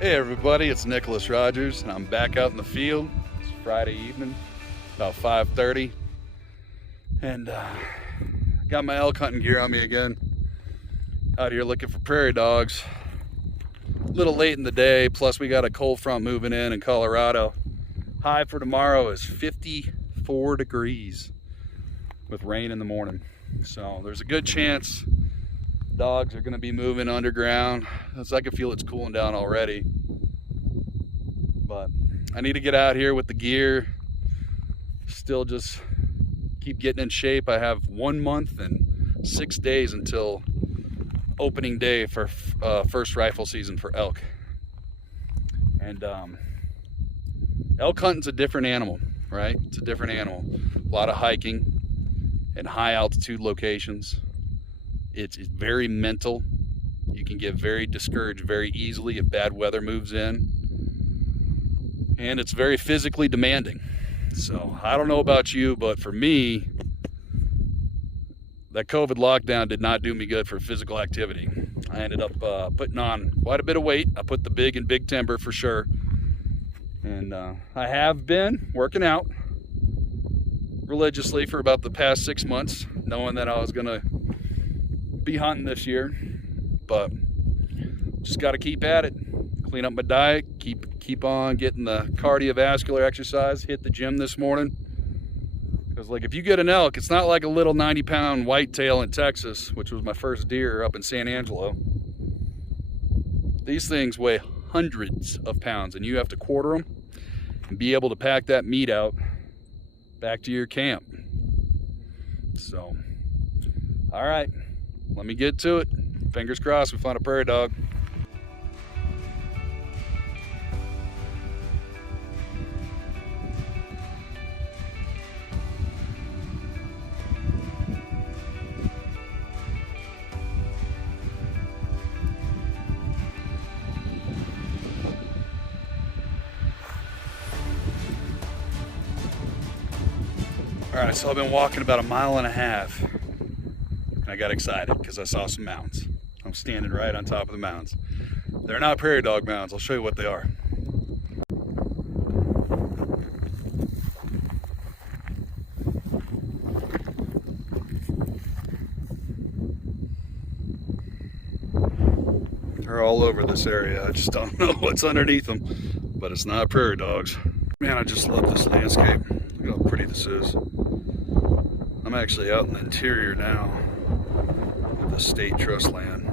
Hey everybody, it's Nicholas Rogers, and I'm back out in the field. It's Friday evening, about 5:30, and got my elk hunting gear on me again. Out here looking for prairie dogs. A little late in the day, plus we got a cold front moving in Colorado. High for tomorrow is 54 degrees with rain in the morning. So there's a good chance dogs are going to be moving underground. I can feel it's cooling down already. But I need to get out here with the gear. Still just keep getting in shape. I have 1 month and 6 days until opening day for first rifle season for elk. And elk hunting's a different animal, right? It's a different animal. A lot of hiking and high altitude locations. It's very mental. You can get very discouraged very easily if bad weather moves in. And it's very physically demanding. So I don't know about you, but for me, that COVID lockdown did not do me good for physical activity. I ended up putting on quite a bit of weight. I put the big in big timber for sure. And I have been working out religiously for about the past 6 months, knowing that I was gonna be hunting this year, but just got to keep at it. Clean up my diet, keep on getting the cardiovascular exercise. Hit the gym this morning, because like if you get an elk, it's not like a little 90-pound whitetail in Texas, which was my first deer up in San Angelo. These things weigh hundreds of pounds, and you have to quarter them and be able to pack that meat out back to your camp. So all right, let me get to it. Fingers crossed we find a prairie dog. All right, so I've been walking about 1.5 miles. I got excited because I saw some mounds. I'm standing right on top of the mounds. They're not prairie dog mounds. I'll show you what they are. They're all over this area. I just don't know what's underneath them, but it's not prairie dogs. Man, I just love this landscape. Look how pretty this is. I'm actually out in the interior now. The state trust land.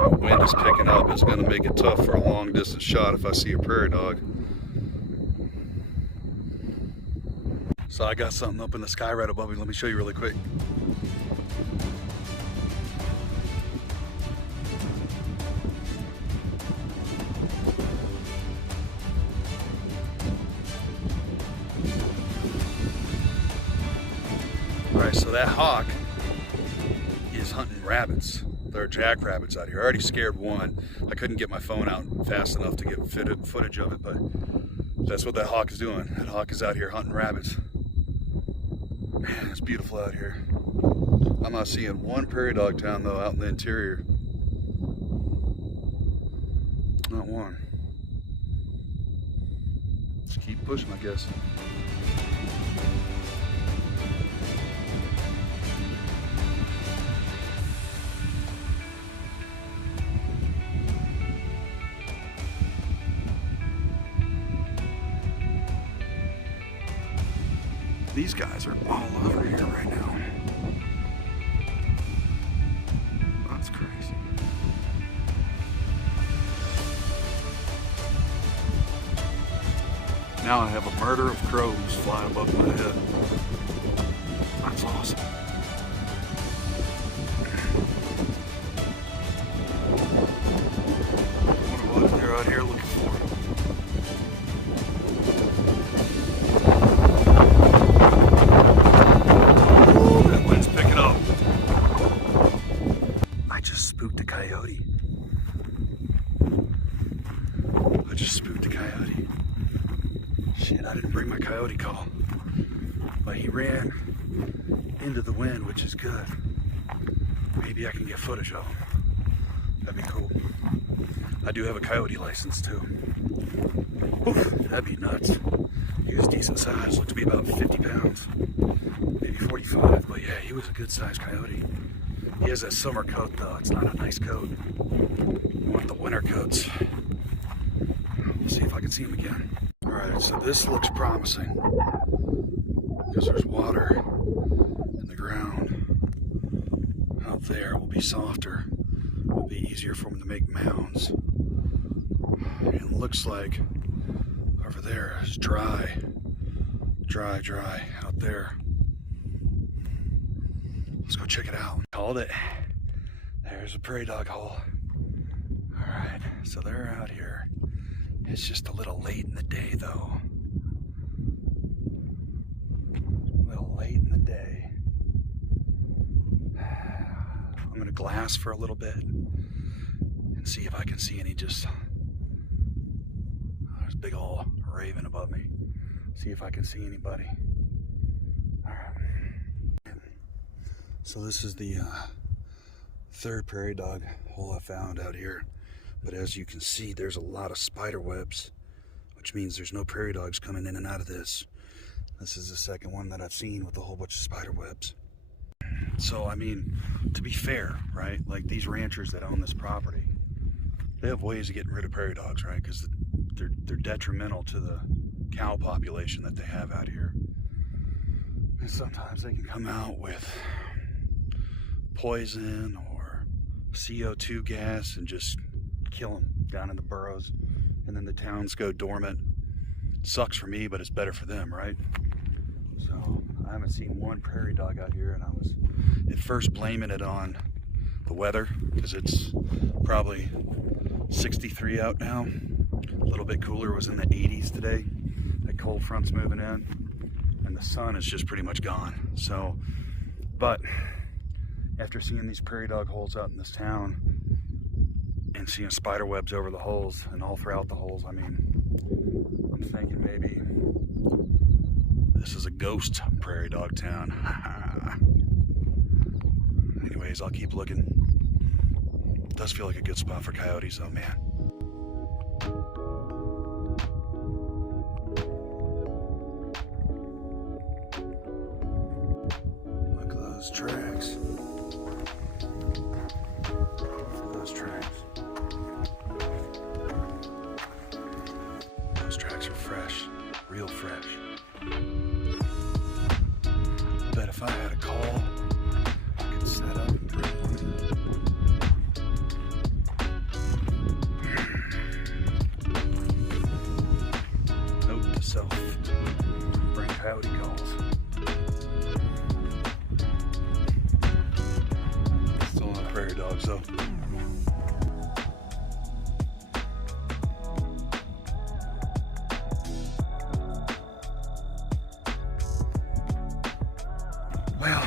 The wind is picking up. It's going to make it tough for a long distance shot if I see a prairie dog. So I got something up in the sky right above me. Let me show you really quick. Alright, so that hawk is hunting rabbits. There are jackrabbits out here. I already scared one. I couldn't get my phone out fast enough to get footage of it, but that's what that hawk is doing. That hawk is out here hunting rabbits. Man, it's beautiful out here. I'm not seeing one prairie dog town though out in the interior. Not one. Just keep pushing, I guess. These guys are all over here right now. That's crazy. Now I have a murder of crows flying above my head. That's awesome. I wonder what they're out here looking for. I just spooked a coyote. Shit, I didn't bring my coyote call. But he ran into the wind, which is good. Maybe I can get footage of him. That'd be cool. I do have a coyote license too. Whew, that'd be nuts. He was decent size, looked to be about 50 pounds, maybe 45, but yeah, he was a good sized coyote. He has that summer coat though, it's not a nice coat. You want the winter coats. We'll see if I can see him again. All right, so this looks promising because there's water in the ground. Out there will be softer. It'll be easier for them to make mounds. And it looks like over there is dry out there. Let's go check it out. Called it. There's a prairie dog hole. All right, so they're out here. It's just a little late in the day though. A little late in the day. I'm gonna glass for a little bit and see if I can see any just, there's a big old raven above me. See if I can see anybody. All right. So this is the third prairie dog hole I found out here. But as you can see, there's a lot of spider webs, which means there's no prairie dogs coming in and out of this. This is the second one that I've seen with a whole bunch of spider webs. So, I mean, to be fair, right? Like these ranchers that own this property, they have ways of getting rid of prairie dogs, right? Because they're detrimental to the cow population that they have out here. And sometimes they can come out with poison or CO2 gas and just kill them down in the burrows, and then the towns go dormant. Sucks for me, but it's better for them, right? So I haven't seen one prairie dog out here, and I was at first blaming it on the weather because it's probably 63 out now. A little bit cooler, was in the 80s today. That cold front's moving in, and the sun is just pretty much gone. So, but after seeing these prairie dog holes out in this town and seeing spider webs over the holes and all throughout the holes, I mean, I'm thinking maybe this is a ghost prairie dog town. Anyways, I'll keep looking. It does feel like a good spot for coyotes though, man. Look at those tracks. Those tracks. Those tracks are fresh, real fresh. Bet if I had a call, I could set up and bring one. Note to self, bring coyote calls. Still not prairie dogs though. Well,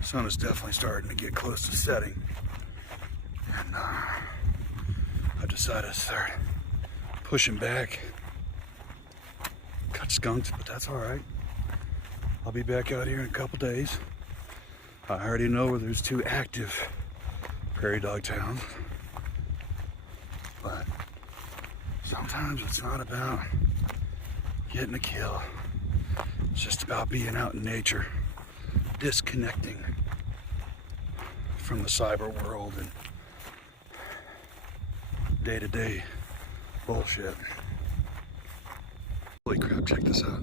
the sun is definitely starting to get close to setting, and I've decided to start pushing back. Got skunked, but that's all right. I'll be back out here in a couple days. I already know where there's 2 active prairie dog towns, but sometimes it's not about getting a kill. It's just about being out in nature, disconnecting from the cyber world and day-to-day bullshit. Holy crap, check this out.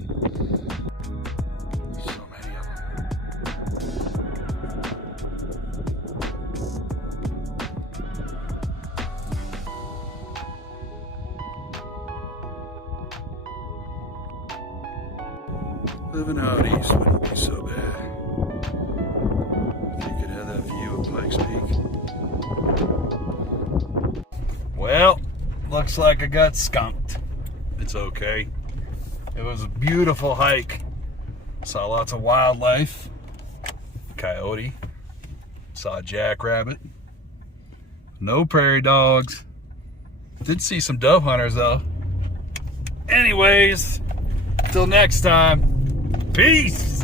So many of them. Living out east wouldn't be so bad. If you could have that view of Pikes Peak. Well, looks like I got skunked. It's okay. It was a beautiful hike. Saw lots of wildlife. Coyote. Saw a jackrabbit. No prairie dogs. Did see some dove hunters though. Anyways, till next time. Peace!